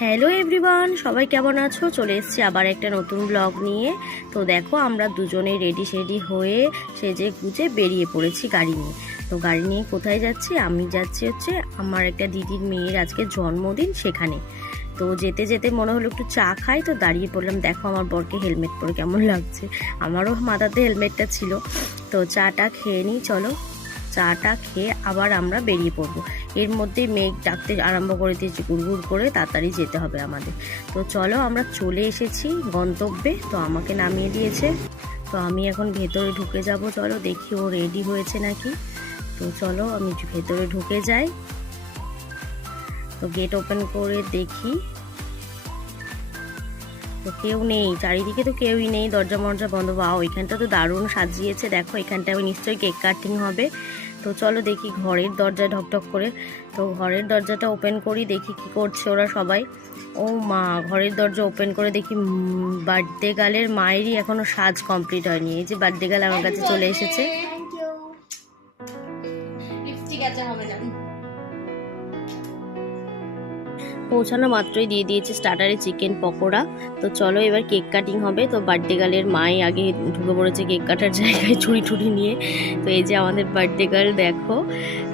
Hello everyone, সবাই কেমন আছো? চলে এসেছি আবার একটা নতুন ব্লগ নিয়ে। তো দেখো, আমরা দুজনে রেডি হয়ে সেজে গুজে বেরিয়ে পড়েছি গাড়ি নিয়ে। তো গাড়ি নিয়ে কোথায় যাচ্ছি? আমি যাচ্ছি হচ্ছে আমার একটা দিদির মেয়ের আজকে জন্মদিন, সেখানে। তো যেতে যেতে মনে হলো একটু চা খাই, তো দাঁড়িয়ে পড়লাম। দেখো আমার বরকে হেলমেট পরে কেমন লাগছে, আমারও মাথাতে হেলমেটটা ছিল। তো চাটা খেয়ে নিই, চলো। চাটা খেয়ে আবার আমরা বেরিয়ে পড়বো। এর মধ্যেই মেঘ ডাকতে আরম্ভ করে দিয়েছে, গুড়গুড় করে, তাড়াতাড়ি যেতে হবে আমাদের। তো চলো, আমরা চলে এসেছি গন্তব্যে। তো আমাকে নামিয়ে দিয়েছে, তো আমি এখন ভেতরে ঢুকে যাব। চলো দেখি ও রেডি হয়েছে নাকি। তো চলো আমি ভেতরে ঢুকে যাই। তো গেট ওপেন করে দেখি, তো কেউ নেই চারিদিকে, তো কেউই নেই, দরজা মরজা বন্ধ। বাও, এখানটা তো দারুণ সাজিয়েছে, দেখো এখানটায় নিশ্চয়ই কেক কাটিং হবে। তো চলো দেখি ঘরের দরজা ঢকঢক করে। তো ঘরের দরজাটা ওপেন করি, দেখি কি করছে ওরা সবাই। ও মা, ঘরের দরজা ওপেন করে দেখি বার্থডে গার্লের মায়েরই এখনো সাজ কমপ্লিট হয়নি। এই যে বার্থডে গার্ল আমার কাছে চলে এসেছে। পৌঁছানো মাত্রই দিয়ে দিয়েছে স্টার্টারে চিকেন পকোড়া। তো চলো এবার কেক কাটিং হবে। তো বার্থডে গার্লের মাই আগে ঢুকে পড়েছে কেক কাটার জায়গায় ছুরি নিয়ে। তো এই যে আমাদের বার্থডে গার্ল, দেখো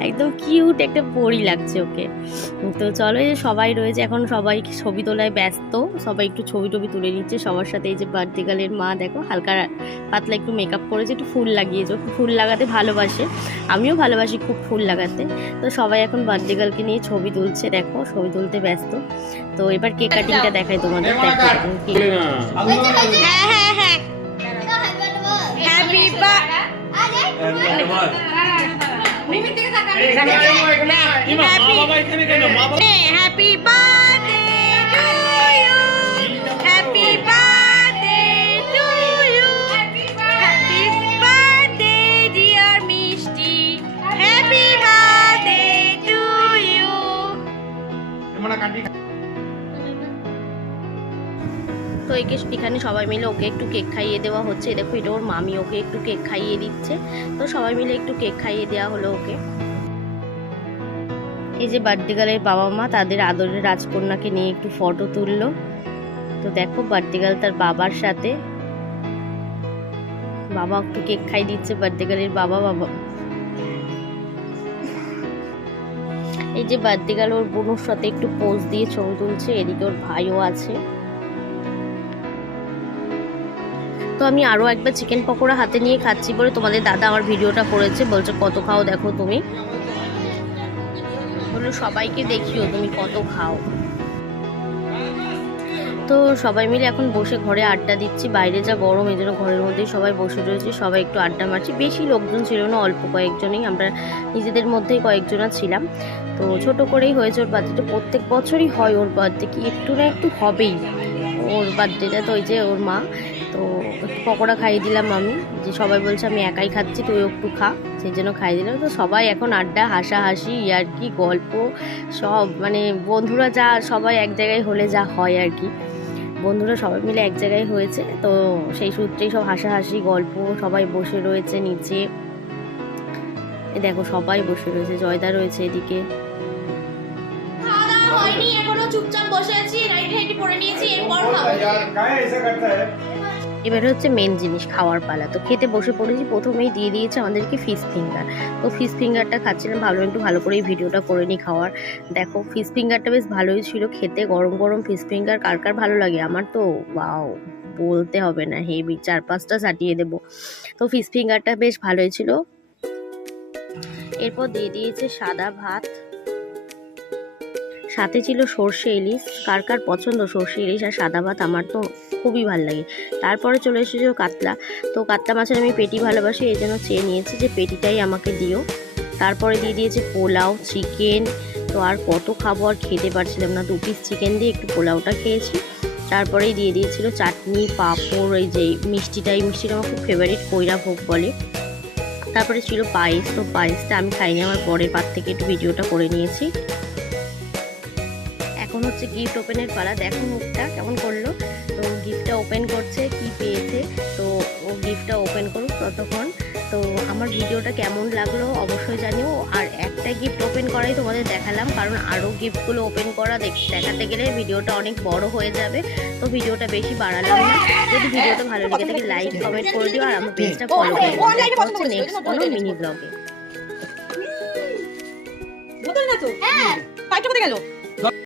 একদম কিউট একটা পরি লাগছে ওকে। তো চলো, এই যে সবাই রয়েছে এখন, সবাই ছবি তোলায় ব্যস্ত, সবাই একটু ছবি টবি তুলে নিচ্ছে সবার সাথে। এই যে বার্থডে গার্লের মা, দেখো হালকা পাতলা একটু মেকআপ করেছে, একটু ফুল লাগিয়েছে। ফুল লাগাতে ভালোবাসে, আমিও ভালোবাসি খুব ফুল লাগাতে। তো সবাই এখন বার্থডে গার্লকে নিয়ে ছবি তুলছে, দেখো ছবি তুলতে ব্যস্ত। তো এবার কেক কাটিংটা দেখাই তোমাদের, দেখো। হ্যাঁ happy birthday to you, happy birthday to you, happy birthday dear Mishti, happy birthday to you. তো এখানে সবাই মিলে ওকে একটু কেক খাইয়ে দেওয়া হচ্ছে। দেখো এটা ওর মামি ওকে একটু কেক খাইয়ে দিচ্ছে। তো সবাই মিলে একটু কেক খাইয়ে দেওয়া হলো ওকে। এই যে বার্থডে গার্লের বাবা মা তাদের আদরের রাজকন্যাকে নিয়ে একটু ফটো তুললো। তো দেখো বার্থডে গার্ল তার বাবার সাথে, বাবা একটু কেক খাই দিচ্ছে বার্থডে গার্লের বাবা। এই যে বার্থডে গার্ল ওর বোনের সাথে একটু পোজ দিয়ে ছবি তুলছে, এদিকে ওর ভাইও আছে। তো আমি আরও একবার চিকেন পকোড়া হাতে নিয়ে খাচ্ছি বলে তোমাদের দাদা আমার ভিডিওটা করেছে, বলছে কত খাও দেখো তুমি, বললো সবাইকে দেখিও তুমি কত খাও। তো সবাই মিলে এখন বসে ঘরে আড্ডা দিচ্ছি, বাইরে যা গরম এই জন্য ঘরের মধ্যেই সবাই বসে রয়েছে, সবাই একটু আড্ডা মারছি। বেশি লোকজন ছিল না, অল্প কয়েকজনই, আমরা নিজেদের মধ্যেই কয়েকজনা ছিলাম। তো ছোট করেই হয়েছে ওর বার্থডেটা, প্রত্যেক বছরই হয় ওর বার্থডে, কি একটু না একটু হবেই ওর বার্থডেটা। তো ওই যে ওর মা, তো একটু পকোড়া খাইয়ে দিলাম আমি, যে সবাই বলছে আমি একাই খাচ্ছি তুই একটু খা, সেই জন্য খাইয়ে দিলাম। তো সবাই এখন আড্ডা, হাসাহাসি, আর কি গল্প সব, মানে বন্ধুরা যা সবাই এক জায়গায় হলে যা হয় আর কি, বন্ধুরা সবাই মিলে এক জায়গায় হয়েছে। তো সেই সূত্রেই সব হাসাহাসি গল্প, সবাই বসে রয়েছে নিচে। দেখো সবাই বসে রয়েছে, জয়দা রয়েছে এদিকে। হয়নি এখনো, চুপচাপ বসে আছি, রাইট হাইটি পরে নিয়েছি, এরপর খাবো। এবারে হচ্ছে মেন জিনিস, খাওয়ার পালা। তো খেতে বসে পড়েছি, প্রথমেই দিয়ে দিয়েছে আমাদেরকে ফিশ ফিঙ্গার। তো ফিশ ফিঙ্গারটা খাচ্ছিলাম, ভাবলাম একটু ভালো করে ভিডিওটা করে নিই খাওয়ার। দেখো ফিশ ফিঙ্গারটা বেশ ভালোই ছিল খেতে, গরম গরম ফিশ ফিঙ্গার কার কার ভালো লাগে, আমার তো ওয়াও বলতে হবে না, হেভি, 4-5টা চাটিয়ে দেবো। তো ফিশ ফিঙ্গারটা বেশ ভালোই ছিল। এরপর দিয়ে দিয়েছে সাদা ভাত, সাথে ছিল সর্ষে ইলিশ। কার কার পছন্দ সর্ষে ইলিশ আর সাদা ভাত, আমার তো খুবই ভালো লাগে। তারপরে চলে এসেছিল কাতলা। তো কাতলা মাছের আমি পেটি ভালোবাসি, এই জন্য চেয়ে নিয়েছি যে পেটিটাই আমাকে দিও। তারপরে দিয়ে দিয়েছে পোলাও, চিকেন। তো আর কত খাবো, আর খেতে পারছিলাম না, 2 পিস চিকেন দিয়ে একটু পোলাওটা খেয়েছি। তারপরেই দিয়ে দিয়েছিল চাটনি, পাঁপড়, এই যে মিষ্টিটা, এই মিষ্টিটা আমার খুব ফেভারিট, কইরা ভোগ বলে। তারপরে ছিল পায়েস। তো পায়েসটা আমি খাইনি, আমার পরের পাত থেকে একটু ভিডিওটা করে নিয়েছি। এখন হচ্ছে গিফট ওপেনের পালা, দেখো মুখটা কেমন করলো। তো গিফটটা ওপেন করছে, কি পেয়েছে। তো ও গিফটটা ওপেন করুক ততক্ষণ। তো আমার ভিডিওটা কেমন লাগলো অবশ্যই জানিও। আর একটা গিফট ওপেন করাই তোমাদের দেখালাম, কারণ আরও গিফটগুলো ওপেন করা দেখাতে গেলে ভিডিওটা অনেক বড় হয়ে যাবে। তো ভিডিওটা বেশি বাড়ালাম না। যদি ভিডিওটা ভালো লেগে থাকে লাইক কমেন্ট করে দিও, আর আমার পেজটা ফলো করে দিও। নেক্সট কোনো মিনি ব্লগে। বোতল না তো? হ্যাঁ। পাইপটা কোথায় গেল?